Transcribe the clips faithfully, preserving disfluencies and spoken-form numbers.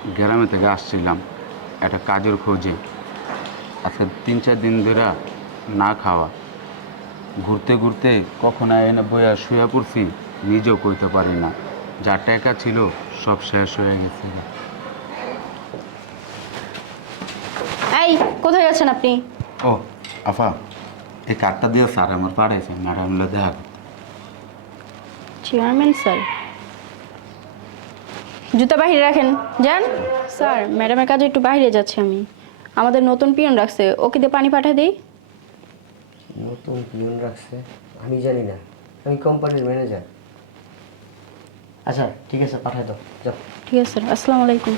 গ্রামে থেকে আসছিলাম একটা কাজের খোঁজে। আজকে তিন চার দিন ধরে না খাওয়া, ঘুরতে ঘুরতে কখন এনে বইয়া শুয়ে পড়ছি নিজেও কইতে পারি না। যা টাকা ছিল সব শেষ হয়ে গেছে। এই কোথায় যাচ্ছেন আপনি? ও আফা, এই কার্ডটা দিয়ে স্যার আমার পাঠাইছে ম্যাডামগুলো দেখা করতে। চেয়ারম্যান স্যার, জুতা বাহিরে রাখেন, যান। স্যার, ম্যাডামের কাজে একটু বাইরে যাচ্ছি আমি। আমাদের নতুন পিয়ন রাখছে, ওকে দিয়ে পানি পাঠিয়ে দিই। নতুন পিয়ন রাখছে? আমি জানি না, আমি কোম্পানির ম্যানেজার। আচ্ছা ঠিক আছে, পাঠাই দাও, যাও। ঠিক আছে স্যার, আসসালামু আলাইকুম।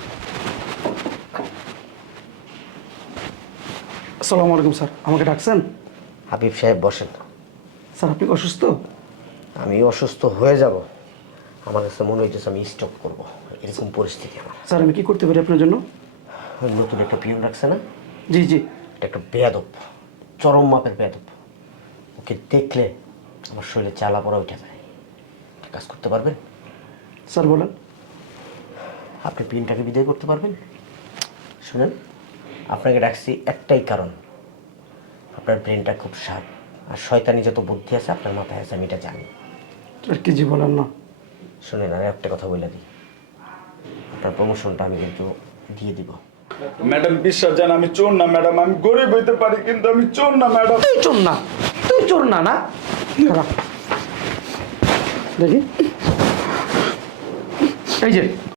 আসসালামু আলাইকুম স্যার, আমাকে ডাকছেন? হাবিব সাহেব বসেন। স্যার আপনি কি অসুস্থ? আমি অসুস্থ হয়ে যাব? আমার কাছে মনে হইতেছে আমি স্টপ করব, এরকম পরিস্থিতি আমার। স্যার আমি কি করতে পারি আপনার জন্য? ওই নতুন একটা পিয়ন রাখছে না, জি জি। এটা একটা বেয়াদব, চরম মাপের বেয়াদব। ওকে দেখলে আমার শরীরে চালা পড়া উঠে যায়। একটা কাজ করতে পারবেন? স্যার বলেন। আপনি পিনটাকে বিদায় করতে পারবেন? শুনেন, আপনাকে ডাকছি একটাই কারণ, আপনার ব্রেনটা খুব শার্প, আর শয়তানি যত বুদ্ধি আছে আপনার মাথায় আছে, আমি এটা জানি। আর কি জি বলেন না। শুনেন, আর একটা কথা বলে দিই, আপনার প্রমোশনটা আমি কিন্তু দিয়ে দিব। ম্যাডাম বিশ্বাস জান, আমি চোর না ম্যাডাম, আমি গরিব হইতে পারি কিন্তু আমি চোর না ম্যাডাম। তুই চোর না, তুই চোর না না। দাঁড়া। দেখি, এই যে